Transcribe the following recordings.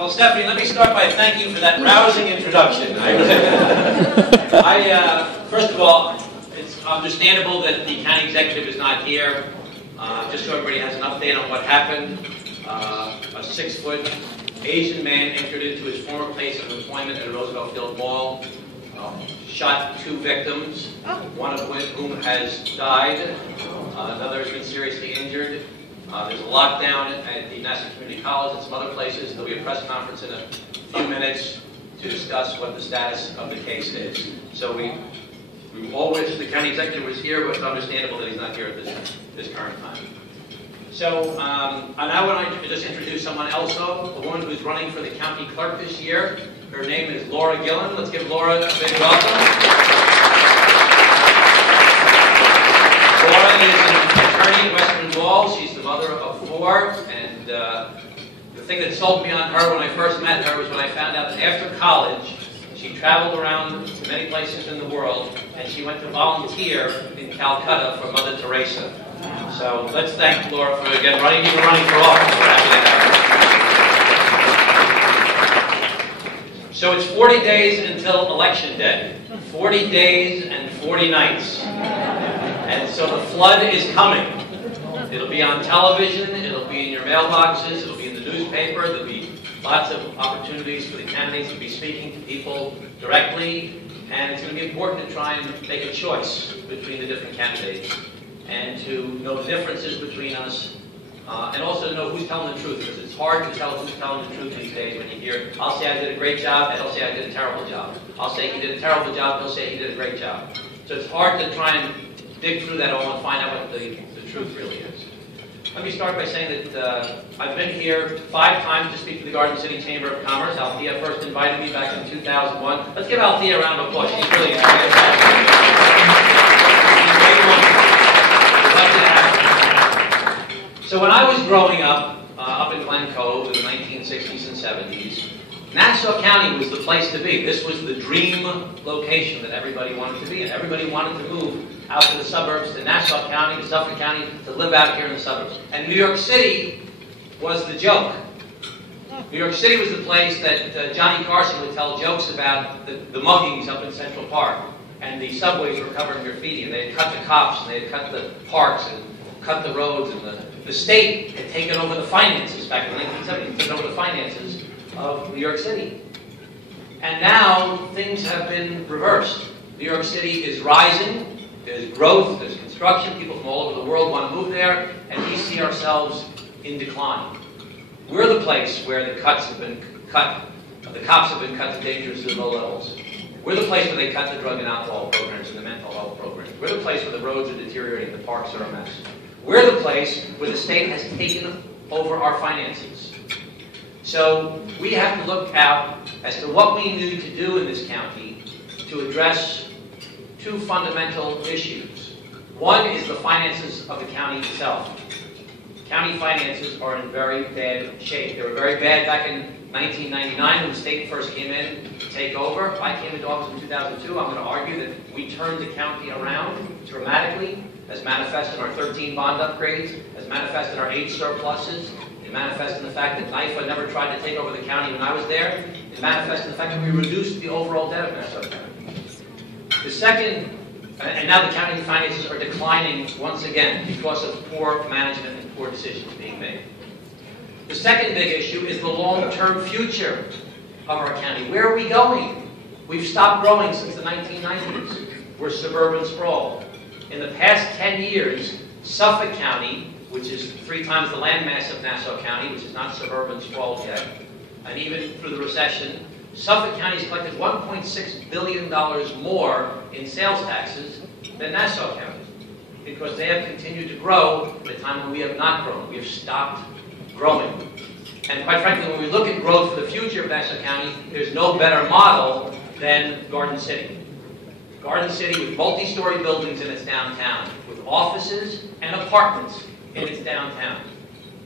Well, Stephanie, let me start by thanking you for that rousing introduction. First of all, it's understandable that the county executive is not here. Just so everybody has an update on what happened. A 6-foot Asian man entered into his former place of employment at Roosevelt Field Mall, shot 2 victims, one of whom has died. Another has been seriously injured. There's a lockdown at the Nassau Community College and some other places. There'll be a press conference in a few minutes to discuss what the status of the case is. So we all wish the county executive was here, but it's understandable that he's not here at this current time. So I now want to just introduce someone else, though, a woman who's running for the county clerk this year. Her name is Laura Gillen. Let's give Laura a big welcome. Laura is an attorney in Western Wall. She's the mother of 4, and the thing that sold me on her when I first met her was when I found out that after college, she traveled around to many places in the world, and she went to volunteer in Calcutta for Mother Teresa. So let's thank Laura for, again, running for office. We're happy to have her. So it's 40 days until Election Day. 40 days and 40 nights. And so the flood is coming. It'll be on television, it'll be in your mailboxes, it'll be in the newspaper, there'll be lots of opportunities for the candidates to be speaking to people directly, and it's going to be important to try and make a choice between the different candidates, and to know the differences between us, and also to know who's telling the truth, because it's hard to tell who's telling the truth these days when you hear, I'll say I did a great job, and I'll say I did a terrible job. I'll say he did a terrible job, he'll say he did a great job. So it's hard to try and dig through that all and find out what the truth really is. Let me start by saying that I've been here 5 times to speak to the Garden City Chamber of Commerce. Althea first invited me back in 2001. Let's give Althea a round of applause. She's really excited. So when I was growing up in Glen Cove in the 1960s and 70s, Nassau County was the place to be. This was the dream location that everybody wanted to be in. Everybody wanted to move out to the suburbs, to Nassau County, to Suffolk County, to live out here in the suburbs. And New York City was the joke. New York City was the place that Johnny Carson would tell jokes about the muggings up in Central Park. And the subways were covered in graffiti, and they had cut the cops, and they had cut the parks, and cut the roads, and the state had taken over the finances back in the 1970s, taken over the finances of New York City. And now things have been reversed. New York City is rising. There's growth, there's construction, people from all over the world want to move there, and we see ourselves in decline. We're the place where the cuts have been cut, the cops have been cut to dangerously low levels. We're the place where they cut the drug and alcohol programs and the mental health programs. We're the place where the roads are deteriorating, the parks are a mess. We're the place where the state has taken over our finances. So we have to look out as to what we need to do in this county to address 2 fundamental issues. One is the finances of the county itself. County finances are in very bad shape. They were very bad back in 1999 when the state first came in to take over. I came into office in 2002. I'm going to argue that we turned the county around dramatically, as manifest in our 13 bond upgrades, as manifest in our 8 surpluses, it manifests in the fact that NIFA never tried to take over the county when I was there. It manifests in the fact that we reduced the overall debt of Nassau County. The second, and now the county finances are declining once again because of poor management and poor decisions being made. The second big issue is the long-term future of our county. Where are we going? We've stopped growing since the 1990s. We're suburban sprawl. In the past 10 years, Suffolk County, which is 3 times the landmass of Nassau County, which is not suburban sprawl yet, and even through the recession, Suffolk County has collected $1.6 billion more in sales taxes than Nassau County, because they have continued to grow at a time when we have not grown. We have stopped growing. And quite frankly, when we look at growth for the future of Nassau County, there's no better model than Garden City. Garden City with multi-story buildings in its downtown, with offices and apartments in its downtown,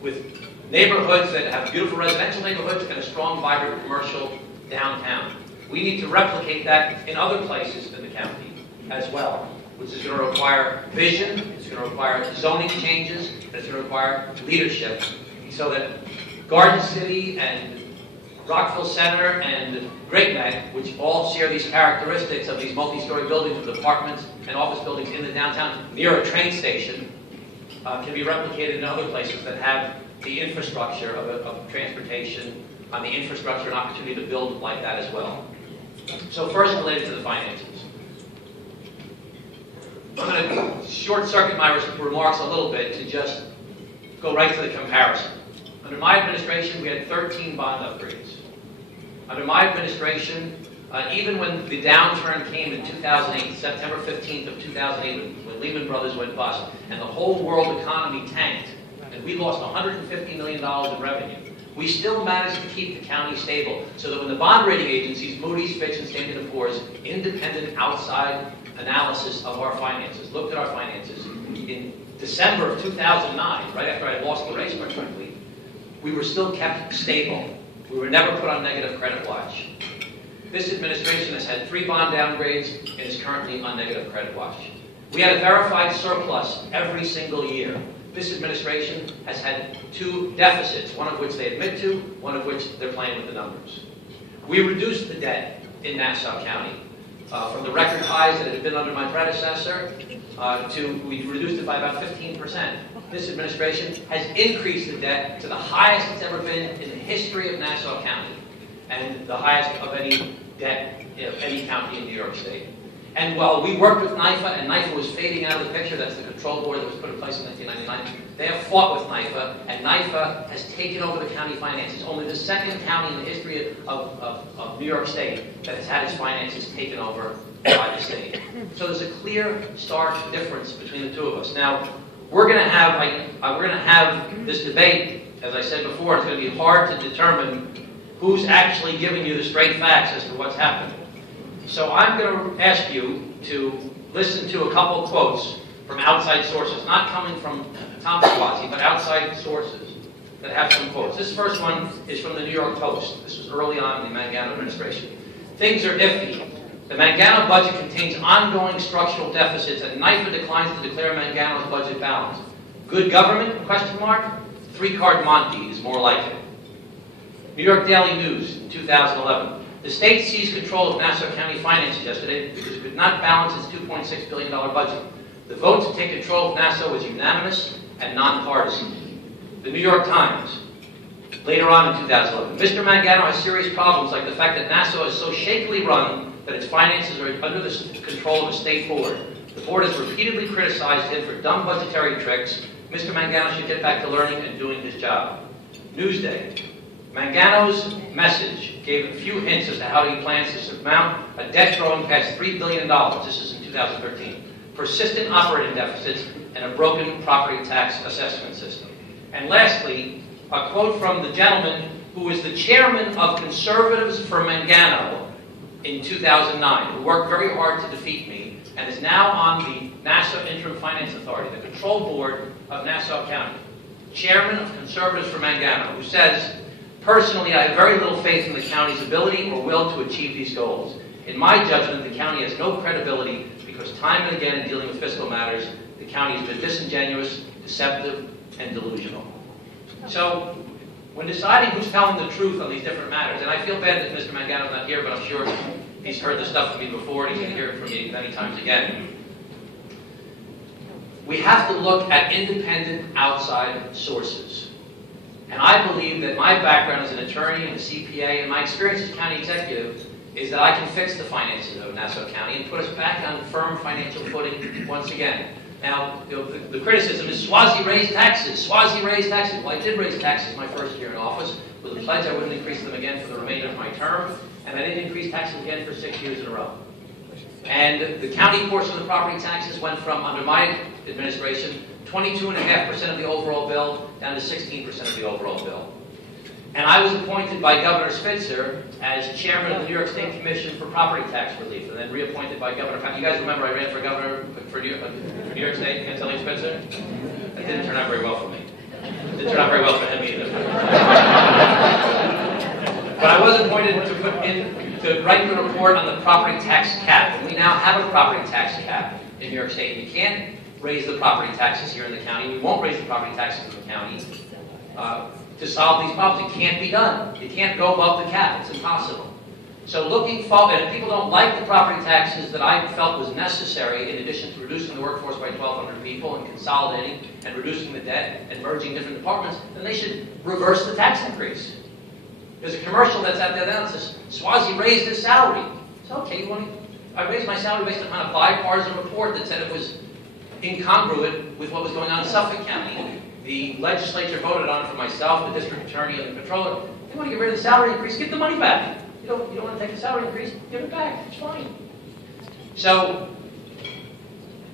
with neighborhoods that have beautiful residential neighborhoods and a strong, vibrant commercial downtown. We need to replicate that in other places in the county as well, which is going to require vision, it's going to require zoning changes, and it's going to require leadership, so that Garden City and Rockville Center and Great Neck, which all share these characteristics of these multi-story buildings with apartments and office buildings in the downtown near a train station, can be replicated in other places that have the infrastructure of transportation, the infrastructure and opportunity to build like that as well. So first, related to the finances. I'm going to short-circuit my remarks a little bit to just go right to the comparison. Under my administration, we had 13 bond upgrades. Under my administration, even when the downturn came in 2008, September 15th of 2008, when Lehman Brothers went bust, and the whole world economy tanked, and we lost $150 million in revenue, we still managed to keep the county stable, so that when the bond rating agencies, Moody's, Fitch, and Standard & Poor's, independent outside analysis of our finances, looked at our finances in December of 2009, right after I had lost the race, quite frankly, we were still kept stable. We were never put on negative credit watch. This administration has had 3 bond downgrades and is currently on negative credit watch. We had a verified surplus every single year. This administration has had 2 deficits, one of which they admit to, one of which they're playing with the numbers. We reduced the debt in Nassau County from the record highs that had been under my predecessor we reduced it by about 15%. This administration has increased the debt to the highest it's ever been in the history of Nassau County, and the highest of any debt of any county in New York State. And while we worked with NYFA, and NYFA was fading out of the picture, that's the control board that was put in place in 1999, they have fought with NYFA, and NYFA has taken over the county finances. Only the second county in the history of New York State that has had its finances taken over by the state. So there's a clear, stark difference between the two of us. Now, we're going to have this debate, as I said before. It's going to be hard to determine who's actually giving you the straight facts as to what's happening. So I'm going to ask you to listen to a couple quotes from outside sources, not coming from Tom Suozzi, but outside sources that have some quotes. This first one is from the New York Post. This was early on in the Mangano administration. Things are iffy. The Mangano budget contains ongoing structural deficits, and NYFA declines to declare Mangano's budget balanced. Good government? Question mark. 3-card Monty is more like it. New York Daily News, 2011. The state seized control of Nassau County finances yesterday because it could not balance its $2.6 billion budget. The vote to take control of Nassau was unanimous and nonpartisan. The New York Times, later on in 2011. Mr. Mangano has serious problems, like the fact that Nassau is so shakily run that its finances are under the control of a state board. The board has repeatedly criticized him for dumb budgetary tricks. Mr. Mangano should get back to learning and doing his job. Newsday. Mangano's message gave a few hints as to how he plans to surmount a debt growing past $3 billion. This is in 2013. Persistent operating deficits and a broken property tax assessment system. And lastly, a quote from the gentleman who was the chairman of Conservatives for Mangano in 2009, who worked very hard to defeat me, and is now on the Nassau Interim Finance Authority, the control board of Nassau County. Chairman of Conservatives for Mangano, who says, personally, I have very little faith in the county's ability or will to achieve these goals. In my judgment, the county has no credibility because time and again in dealing with fiscal matters, the county has been disingenuous, deceptive, and delusional. So, when deciding who's telling the truth on these different matters, and I feel bad that Mr. Mangano's not here, but I'm sure he's heard this stuff from me before and he's going to hear it from me many times again. We have to look at independent outside sources. And I believe that my background as an attorney and a CPA and my experience as county executive is that I can fix the finances of Nassau County and put us back on firm financial footing once again. Now, the criticism is Suozzi raised taxes. Suozzi raised taxes. Well, I did raise taxes my first year in office with a pledge I wouldn't increase them again for the remainder of my term, and I didn't increase taxes again for 6 years in a row. And the county portion of the property taxes went from, under my administration, 22.5% of the overall bill down to 16% of the overall bill. And I was appointed by Governor Spitzer as chairman of the New York State Commission for Property Tax Relief, and then reappointed by Governor. You guys remember I ran for governor for New York State against Elliot Spitzer? That didn't turn out very well for me. It didn't turn out very well for him either. But I was appointed to write the report on the property tax cap, and we now have a property tax cap in New York State. You can't raise the property taxes here in the county. We won't raise the property taxes in the county to solve these problems. It can't be done. You can't go above the cap. It's impossible. So looking forward, if people don't like the property taxes that I felt was necessary, in addition to reducing the workforce by 1,200 people and consolidating and reducing the debt and merging different departments, then they should reverse the tax increase. There's a commercial that's out there now that says, Suozzi raised his salary. It's okay, I raised my salary based upon a bipartisan report that said it was incongruent with what was going on in Suffolk County. The legislature voted on it for myself, the district attorney, and the controller. They want to get rid of the salary increase, give the money back. You don't want to take the salary increase, give it back, it's fine. So,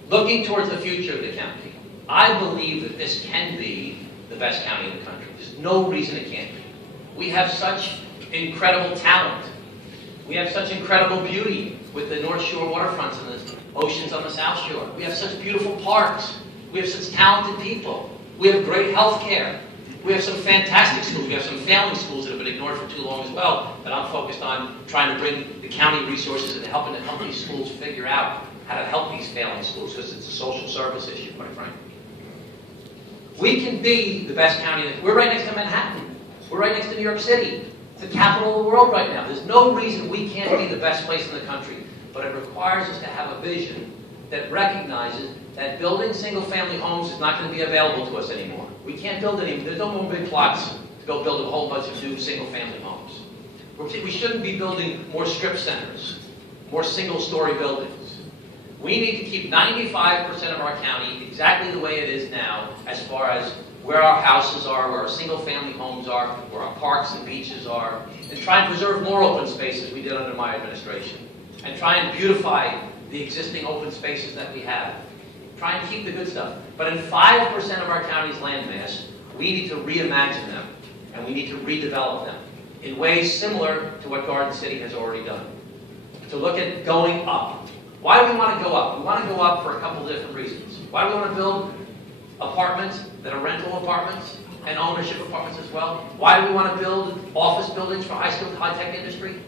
looking towards the future of the county, I believe that this can be the best county in the country. There's no reason it can't be. We have such incredible talent. We have such incredible beauty with the North Shore waterfronts and the oceans on the South Shore. We have such beautiful parks. We have such talented people. We have great health care. We have some fantastic schools. We have some failing schools that have been ignored for too long as well, that I'm focused on trying to bring the county resources and helping to help these schools figure out how to help these failing schools, because it's a social service issue, quite frankly. We can be the best county. We're right next to Manhattan. We're right next to New York City. It's the capital of the world right now. There's no reason we can't be the best place in the country, but it requires us to have a vision that recognizes that building single-family homes is not going to be available to us anymore. We can't build any. There's no more big plots to go build a whole bunch of new single-family homes. We shouldn't be building more strip centers, more single-story buildings. We need to keep 95% of our county exactly the way it is now, as far as where our houses are, where our single-family homes are, where our parks and beaches are, and try and preserve more open spaces we did under my administration, and try and beautify the existing open spaces that we have. Try and keep the good stuff. But in 5% of our county's landmass, we need to reimagine them, and we need to redevelop them in ways similar to what Garden City has already done. To look at going up. Why do we want to go up? We want to go up for a couple different reasons. Why do we want to build apartments that are rental apartments and ownership apartments as well? Why do we want to build office buildings for high-skilled, high-tech industry?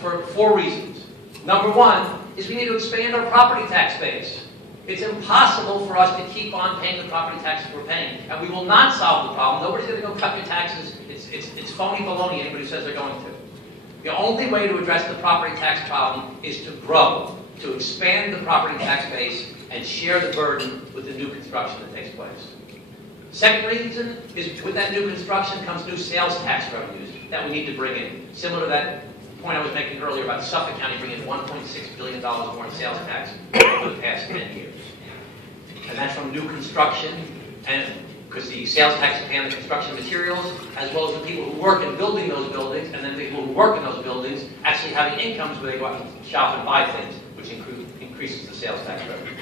For 4 reasons. Number 1 is we need to expand our property tax base. It's impossible for us to keep on paying the property taxes we're paying, and we will not solve the problem. Nobody's going to go cut your taxes. It's phony baloney, anybody who says they're going to. The only way to address the property tax problem is to grow, to expand the property tax base and share the burden with the new construction that takes place. Second reason is with that new construction comes new sales tax revenues that we need to bring in. Similar to that point I was making earlier about Suffolk County bringing $1.6 billion more in sales tax over the past 10 years. And that's from new construction, and because the sales tax is paying the construction materials, as well as the people who work in building those buildings, and then the people who work in those buildings actually having incomes where they go out and shop and buy things, which increases the sales tax revenue.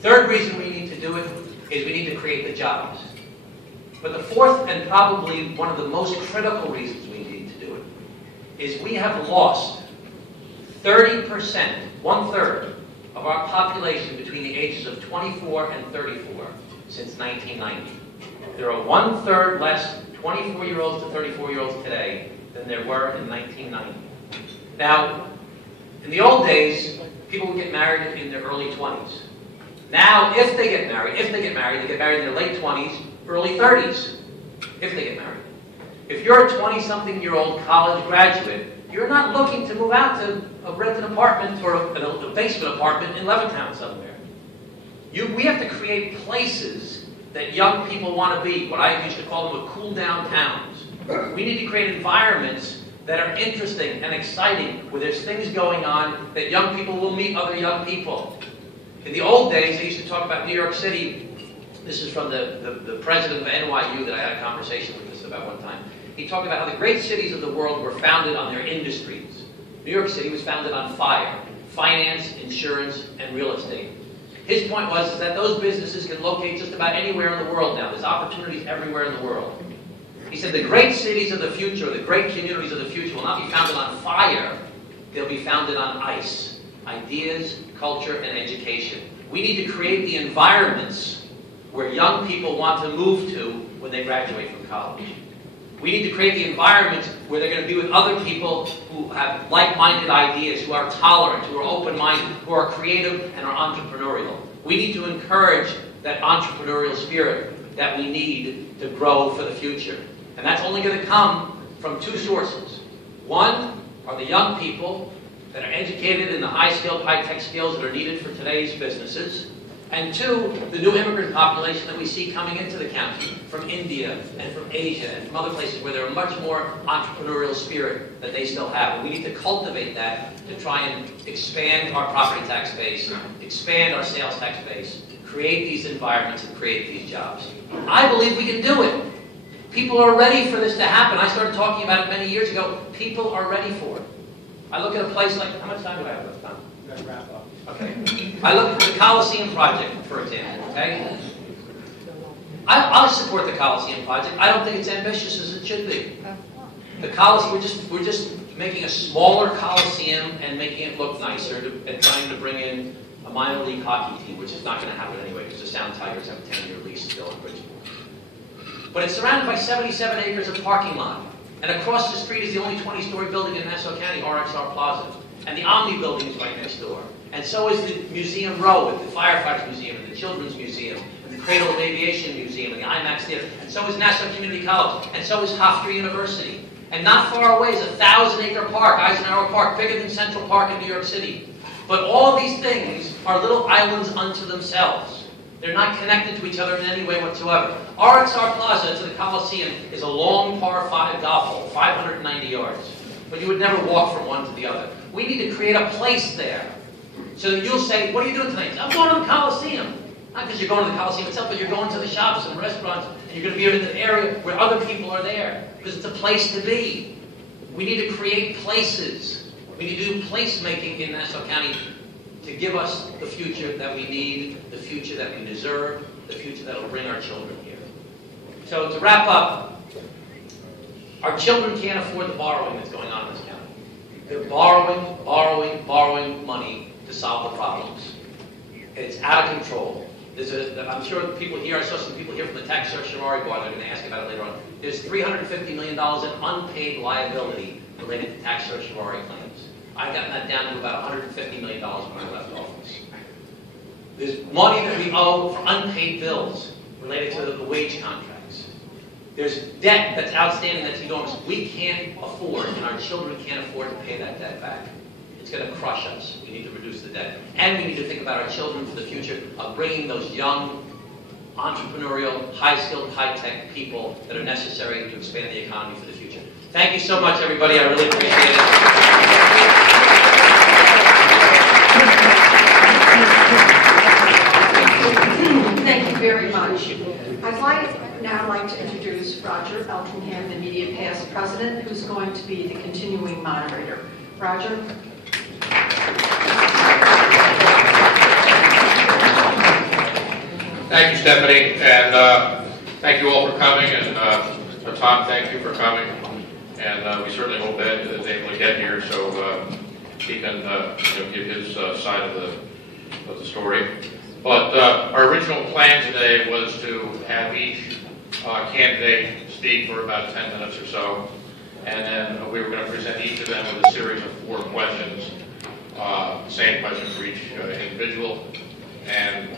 Third reason we need to do it is we need to create the jobs. But the fourth, and probably one of the most critical reasons we need to do it, is we have lost 30%, 1/3 of our population between the ages of 24 and 34 since 1990. There are 1/3 less 24-year-olds to 34-year-olds today than there were in 1990. Now, in the old days, people would get married in their early 20s. Now, if they get married, they get married in their late 20s, early 30s, if they get married. If you're a 20-something-year-old college graduate, you're not looking to move out to rent an apartment or a basement apartment in Levittown somewhere. We have to create places that young people want to be, what I used to call them cool-down towns. We need to create environments that are interesting and exciting, where there's things going on that young people will meet other young people. In the old days, they used to talk about New York City. This is from the president of NYU that I had a conversation with this about one time. He talked about how the great cities of the world were founded on their industries. New York City was founded on fire, finance, insurance, and real estate. His point was that those businesses can locate just about anywhere in the world now. There's opportunities everywhere in the world. He said the great cities of the future, the great communities of the future will not be founded on fire. They'll be founded on ice. Ideas, culture, and education. We need to create the environments where young people want to move to when they graduate from college. We need to create the environments where they're going to be with other people who have like-minded ideas, who are tolerant, who are open-minded, who are creative and are entrepreneurial. We need to encourage that entrepreneurial spirit that we need to grow for the future. And that's only going to come from two sources. One are the young people that are educated in the high-skilled, high-tech skills that are needed for today's businesses. And two, the new immigrant population that we see coming into the county from India and from Asia and from other places where there are much more entrepreneurial spirit that they still have. And we need to cultivate that to try and expand our property tax base, expand our sales tax base, create these environments and create these jobs. I believe we can do it. People are ready for this to happen. I started talking about it many years ago. People are ready for it. I look at a place like, how much time do I have left, Tom? You gotta wrap up. Okay. I look at the Coliseum project, for example, okay? I support the Coliseum project. I don't think it's ambitious as it should be. The Coliseum, we're just making a smaller Coliseum and making it look nicer and trying to bring in a minor league hockey team, which is not going to happen anyway because the Sound Tigers have a 10-year lease still in Bridgeport. But it's surrounded by 77 acres of parking lot. And across the street is the only 20-story building in Nassau County, RXR Plaza. And the Omni building is right next door. And so is the Museum Row, with the Firefighters Museum, and the Children's Museum, and the Cradle of Aviation Museum, and the IMAX Theater. And so is Nassau Community College. And so is Hofstra University. And not far away is a 1,000-acre park, Eisenhower Park, bigger than Central Park in New York City. But all these things are little islands unto themselves. They're not connected to each other in any way whatsoever. RXR Plaza to the Coliseum is a long par 5 golf hole, 590 yards. But you would never walk from one to the other. We need to create a place there. So that you'll say, what are you doing tonight? I'm going to the Coliseum. Not because you're going to the Coliseum itself, but you're going to the shops and restaurants, and you're going to be in an area where other people are there. Because it's a place to be. We need to create places. We need to do placemaking in Nassau County to give us the future that we need, the future that we deserve, the future that will bring our children here. So to wrap up, our children can't afford the borrowing that's going on in this county. They're borrowing money to solve the problems. And it's out of control. I'm sure people here, I saw some people here from the tax certiorari board, they're going to ask about it later on. There's $350 million in unpaid liability related to tax certiorari claims. I've gotten that down to about $150 million when I left office. There's money that we owe for unpaid bills related to the wage contracts. There's debt that's outstanding that's enormous. We can't afford, and our children can't afford to pay that debt back. It's going to crush us. We need to reduce the debt. And we need to think about our children for the future of bringing those young, entrepreneurial, high-skilled, high-tech people that are necessary to expand the economy for the future. Thank you so much, everybody. I really appreciate it. Thank you very much. I'd now like to introduce Roger Elkingham, the Media Past President, who's going to be the continuing moderator. Roger? Thank you, Stephanie, and thank you all for coming, and Tom, thank you for coming, and we certainly hope Ed is able to get here so he can give his side of the story. But our original plan today was to have each candidate speak for about 10 minutes or so, and then we were going to present each of them with a series of 4 questions, same question for each individual, and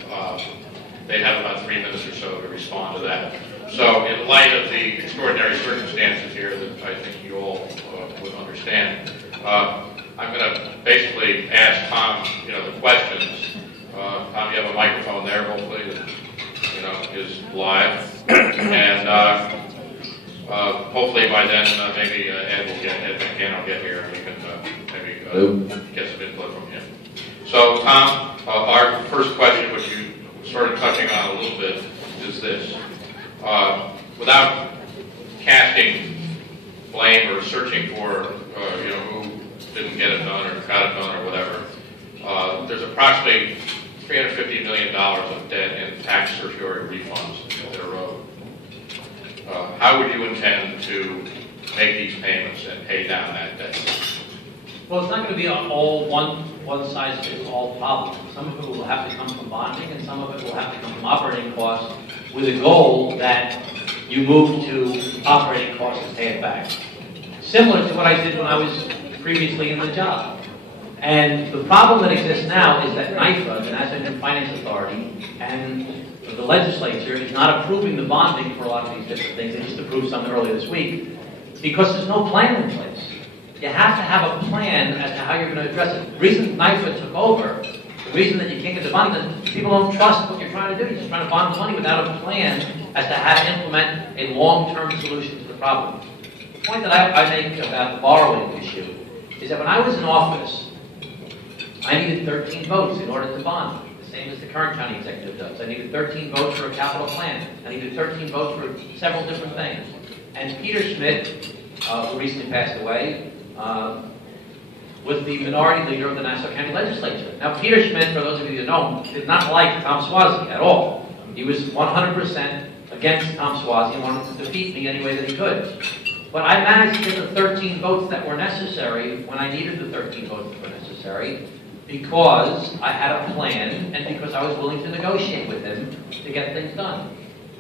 they'd have about 3 minutes or so to respond to that. So in light of the extraordinary circumstances here that I think you all would understand, I'm going to basically ask Tom, the questions. Tom, you have a microphone there, hopefully, that is live. And hopefully by then, maybe Ed McGann will get here and we can maybe get some input from him. So Tom, our first question, which you started touching on a little bit, is this. Without casting blame or searching for who didn't get it done or got it done or whatever, there's approximately $350 million of debt in tax certiorari refunds that are owed. How would you intend to make these payments and pay down that debt? Well, it's not going to be all one-size-fits-all problem. Some of it will have to come from bonding, and some of it will have to come from operating costs, with a goal that you move to operating costs and pay it back. Similar to what I did when I was previously in the job. And the problem that exists now is that NYFA, the National Finance Authority, and the legislature is not approving the bonding for a lot of these different things. They just approved something earlier this week because there's no plan in place. You have to have a plan as to how you're going to address it. The reason NYFA took over, the reason that you can't get the bonding, is people don't trust what you're trying to do. You're just trying to bond the money without a plan as to how to implement a long-term solution to the problem. The point that I make about the borrowing issue is that when I was in office, I needed 13 votes in order to bond, the same as the current county executive does. I needed 13 votes for a capital plan. I needed 13 votes for several different things. And Peter Schmidt, who recently passed away, was the minority leader of the Nassau County Legislature. Now, Peter Schmidt, for those of you that know him, did not like Tom Suozzi at all. He was 100% against Tom Suozzi and wanted to defeat me any way that he could. But I managed to get the 13 votes that were necessary when I needed the 13 votes that were necessary because I had a plan and because I was willing to negotiate with him to get things done.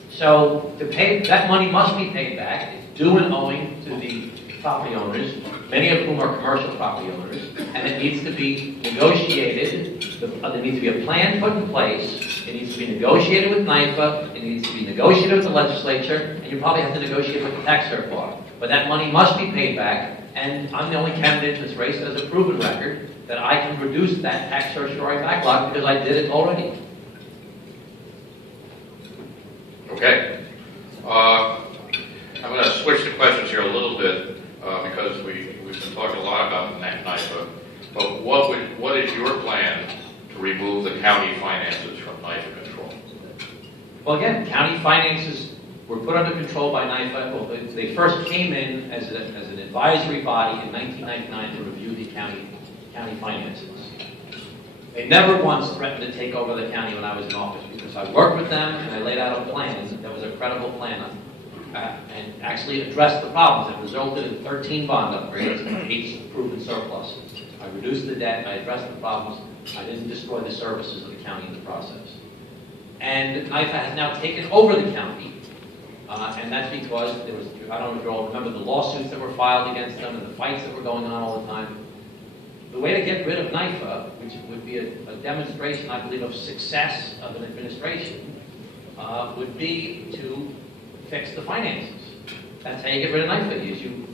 So that money must be paid back. It's due and owing to the property owners, many of whom are commercial property owners, and it needs to be negotiated. There needs to be a plan put in place. It needs to be negotiated with NYFA. It needs to be negotiated with the legislature, and you probably have to negotiate with the tax surplus. But that money must be paid back, and I'm the only candidate in this race that has a proven record that I can reduce that tax certiorari backlog because I did it already. Okay. I'm going to switch the questions here a little bit because we've been talking a lot about NYFA. But what is your plan to remove the county finances from NYFA control? Well, again, county finances were put under control by NYFA. Well, they first came in as an advisory body in 1999 to review the county finances. They never once threatened to take over the county when I was in office because I worked with them and I laid out a plan that was a credible plan and actually addressed the problems that resulted in 13 bond upgrades and 8 proven surpluses. I reduced the debt, I addressed the problems, I didn't destroy the services of the county in the process. And NYFA has now taken over the county, and that's because there was, I don't know if you all remember the lawsuits that were filed against them and the fights that were going on all the time. The way to get rid of NYFA, which would be a demonstration, I believe, of success of an administration, would be to fix the finances. That's how you get rid of NYFA, is you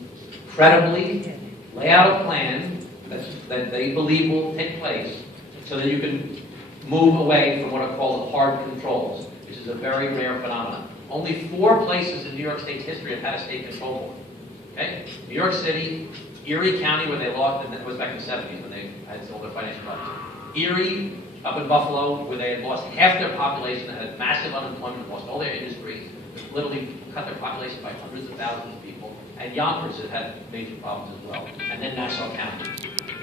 credibly lay out a plan that they believe will take place so that you can move away from what are called hard controls, which is a very rare phenomenon. Only 4 places in New York State's history have had a state control board. Okay? New York City, Erie County, where they lost, and that was back in the 70s when they had all their financial problems. Erie, up in Buffalo, where they had lost half their population, had massive unemployment, lost all their industries, literally cut their population by hundreds of thousands of people. And Yonkers has had major problems as well. And then Nassau County.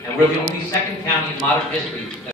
And we're the only second county in modern history that